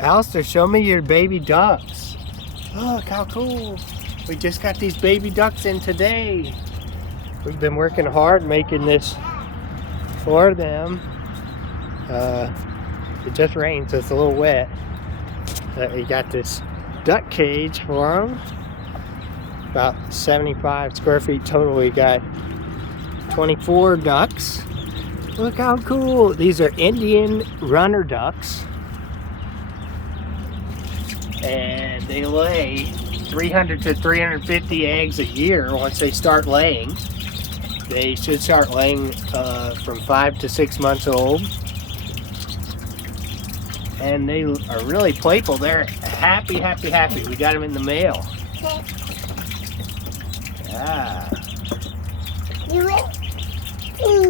Alistair, show me your baby ducks. Look how cool. We just got these baby ducks in today. We've been working hard making this for them. It just rained, so it's a little wet. We got this duck cage for them. About 75 square feet total. We got 24 ducks. Look how cool. These are Indian runner ducks. And they lay 300 to 350 eggs a year once they start laying. They should start laying from 5 to 6 months old. And they are really playful. They're happy, happy, happy. We got them in the mail. Yeah.